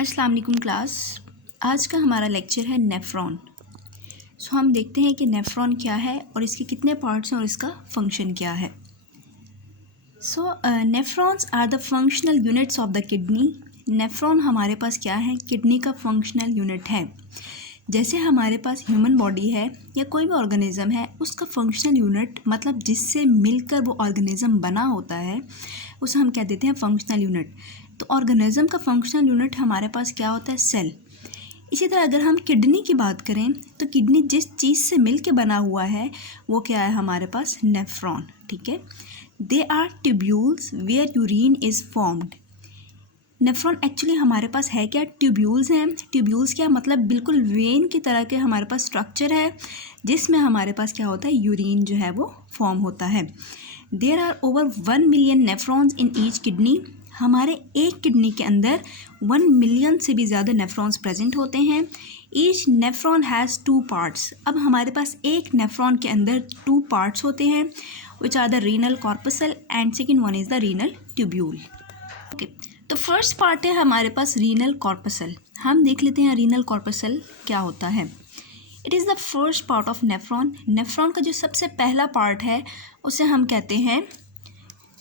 अस्सलाम वालेकुम क्लास। आज का हमारा लेक्चर है नेफ्रॉन। हम देखते हैं कि नेफ्रॉन क्या है और इसके कितने पार्ट्स हैं और इसका फंक्शन क्या है। Nephrons are the functional units of the kidney. Nephron हमारे पास क्या है, किडनी का फंक्शनल यूनिट है। जैसे हमारे पास ह्यूमन बॉडी है या कोई भी ऑर्गेनिज्म है, उसका फंक्शनल यूनिट मतलब जिससे मिलकर वो ऑर्गेनिज्म बना होता है, उसे हम कह देते हैं फंक्शनल यूनिट। तो ऑर्गेनिज्म का फंक्शनल यूनिट हमारे पास क्या होता है, सेल। इसी तरह अगर हम किडनी की बात करें तो किडनी जिस चीज़ से मिल के बना हुआ है वो क्या है हमारे पास, नेफ्रॉन। ठीक है, they are tubules where urine is formed. Nephron actually हमारे पास है क्या, ट्यूब्यूल्स हैं। ट्यूब्यूल्स क्या मतलब बिल्कुल वेन की तरह के हमारे पास स्ट्रक्चर है जिसमें हमारे पास क्या होता है, यूरिन जो है वो फॉर्म होता है। There are over 1 million nephrons in each kidney. हमारे एक किडनी के अंदर 1 मिलियन से भी ज़्यादा नेफ्रॉन्स प्रेजेंट होते हैं। Each nephron has 2 parts. अब हमारे पास एक नेफ्रॉन के अंदर 2 पार्ट्स होते हैं, which are the renal corpuscle and second one is the renal tubule. Okay, तो फर्स्ट पार्ट है हमारे पास रीनल कॉर्पसल। हम देख लेते हैं रीनल कॉर्पसल क्या होता है। It is the first part of nephron. Nephron का जो सबसे पहला पार्ट है उसे हम कहते हैं,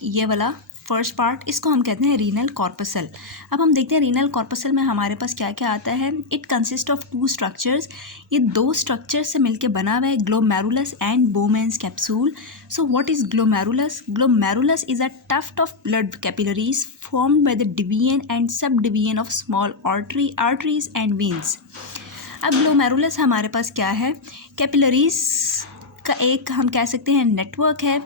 ये वाला फर्स्ट पार्ट, इसको हम कहते हैं रीनल कॉर्पसल। अब हम देखते हैं रीनल कॉर्पसल में हमारे पास क्या क्या आता है। It consist of 2 structures. ये 2 स्ट्रक्चर से मिलकर बना हुआ है, glomerulus and Bowman's capsule. So what is glomerulus? Glomerulus is a tuft of blood capillaries formed by the division and subdivision of small arteries and veins। अब glomerulus हमारे पास क्या है, कैपिलरीज का एक हम कह सकते हैं नेटवर्क है।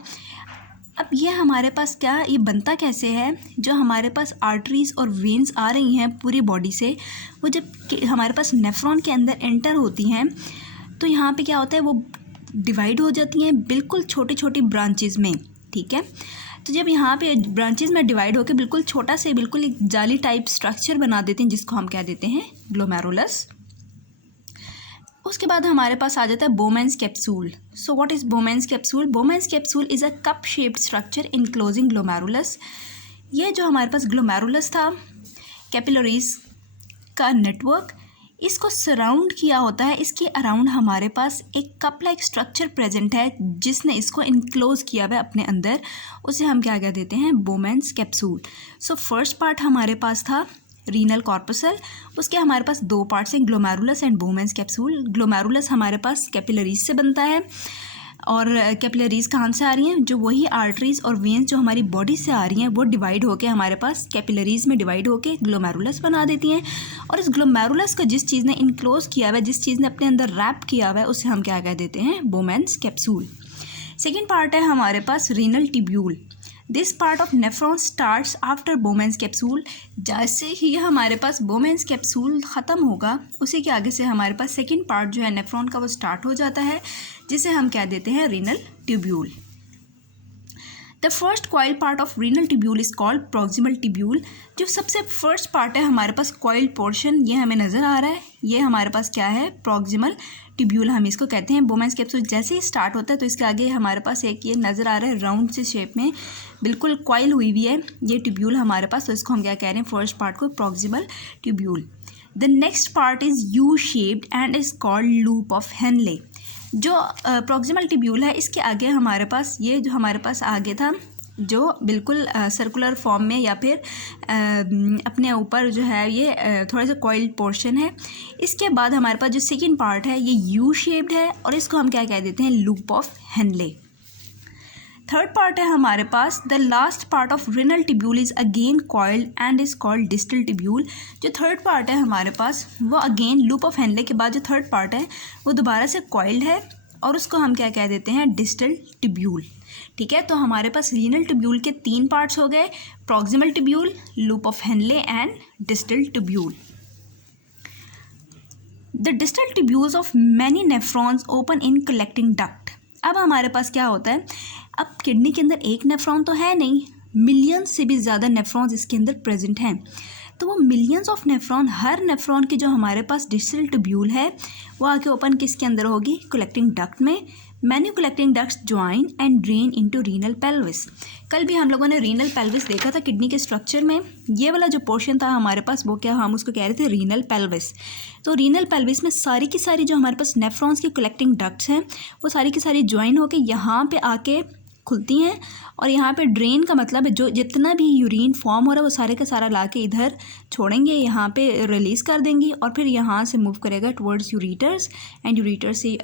अब ये हमारे पास क्या, ये बनता कैसे है, जो हमारे पास आर्टरीज और वेन्स आ रही हैं पूरी बॉडी से, वो जब हमारे पास नेफ्रॉन के अंदर एंटर होती हैं तो यहाँ पे क्या होता है, वो डिवाइड हो जाती हैं बिल्कुल छोटी छोटी ब्रांचेज में। ठीक है, तो जब यहाँ पे ब्रांचेज में डिवाइड होकर बिल्कुल छोटा से बिल्कुल एक जाली टाइप स्ट्रक्चर बना देते हैं जिसको हम कह देते हैं ग्लोमेरुलस। उसके बाद हमारे पास आ जाता है Bowman's capsule. So what is Bowman's capsule? Bowman's capsule is a cup shaped structure enclosing glomerulus. ये जो हमारे पास ग्लोमेरुलस था, कैपिलरीज का नेटवर्क, इसको सराउंड किया होता है। इसके अराउंड हमारे पास एक कप लाइक स्ट्रक्चर प्रेजेंट है जिसने इसको इनक्लोज किया हुआ है अपने अंदर, उसे हम क्या कह देते हैं, Bowman's capsule. So first part हमारे पास था रीनल कॉर्पसल, उसके हमारे पास 2 पार्ट्स हैं, glomerulus and Bowman's capsule. Glomerulus हमारे पास कैपिलरीज से बनता है, और कैपिलरीज कहाँ से आ रही हैं, जो वही आर्टरीज और वेन्स जो हमारी बॉडी से आ रही हैं वो डिवाइड होके हमारे पास कैपिलरीज में डिवाइड होके ग्लोमेरुलस बना देती हैं। और इस ग्लोमेरुलस का जिस चीज़ ने इनक्लोज किया हुआ है, जिस चीज़ ने अपने अंदर रैप किया हुआ है, उसे हम क्या कह देते हैं, बोमेन्स कैप्सूल। सेकेंड पार्ट है हमारे पास renal tubule. This part of nephron starts after Bowman's capsule. जैसे ही हमारे पास बोमेन्स कैप्सूल ख़त्म होगा, उसी के आगे से हमारे पास सेकेंड पार्ट जो है नेफ्रॉन का वो स्टार्ट हो जाता है, जिसे हम कह देते हैं renal tubule. The first coil part of renal tubule is called proximal tubule. जो सबसे फर्स्ट पार्ट है हमारे पास कॉइल्ड पोर्शन, ये हमें नज़र आ रहा है, ये हमारे पास क्या है, प्रॉक्सिमल ट्यूब्यूल हम इसको कहते हैं। बोमेन्स कैप्सूल जैसे ही स्टार्ट होता है तो इसके आगे हमारे पास एक ये नज़र आ रहा है राउंड से शेप में, बिल्कुल कॉइल हुई हुई है ये ट्यूब्यूल हमारे पास, तो इसको हम क्या कह रहे हैं, फर्स्ट पार्ट को proximal tubule. The next part is U shaped and is called loop of Henley. जो प्रॉक्सिमल ट्यूब्यूल है, इसके आगे हमारे पास ये जो हमारे पास आगे था, जो बिल्कुल सर्कुलर फॉर्म में या फिर अपने ऊपर जो है ये थोड़ा सा कॉइल्ड पोर्शन है। इसके बाद हमारे पास जो सेकेंड पार्ट है ये यू शेप्ड है, और इसको हम क्या कह देते हैं, loop of Henle. Third part है हमारे पास the last part of renal tubule is again coiled and is called distal tubule. जो थर्ड पार्ट है हमारे पास वो अगेन लूप ऑफ हेनले के बाद जो थर्ड पार्ट है वो दोबारा से कॉइल्ड है, और उसको हम क्या कह देते हैं, डिस्टल ट्यूब्यूल। ठीक है, तो हमारे पास रीनल ट्यूब्यूल के 3 पार्ट्स हो गए, proximal tubule, loop of Henley and distal tubule. The distal tubules of many nephrons open in collecting duct. अब हमारे पास क्या होता है, अब किडनी के अंदर एक नेफ्रॉन तो है नहीं, मिलियन से भी ज़्यादा नेफ्रॉन्स इसके अंदर प्रेजेंट हैं। तो वो millions of nephron, her nephron की जो हमारे पास डिस्टल ट्यूब्यूल है वो आके ओपन किसके अंदर होगी, कलेक्टिंग डक्ट में। Many collecting ducts join and drain into renal pelvis. कल भी हम लोगों ने रीनल पेल्विस देखा था किडनी के स्ट्रक्चर में। ये वाला जो पोर्शन था हमारे पास वो क्या, हम उसको कह रहे थे रीनल पेल्विस। तो रीनल पेल्विस में सारी की सारी जो हमारे पास नेफ्रॉन्स की कलेक्टिंग डक्ट्स हैं वो सारी की सारी ज्वाइन होकर यहाँ पे आके खुलती हैं, और यहाँ पे ड्रेन का मतलब है जो जितना भी यूरिन फॉर्म हो रहा है वो सारे का सारा ला के इधर छोड़ेंगे, यहाँ पे रिलीज़ कर देंगी और फिर यहाँ से मूव करेगा टुवर्ड्स यूरेटर्स एंड यूरेटर से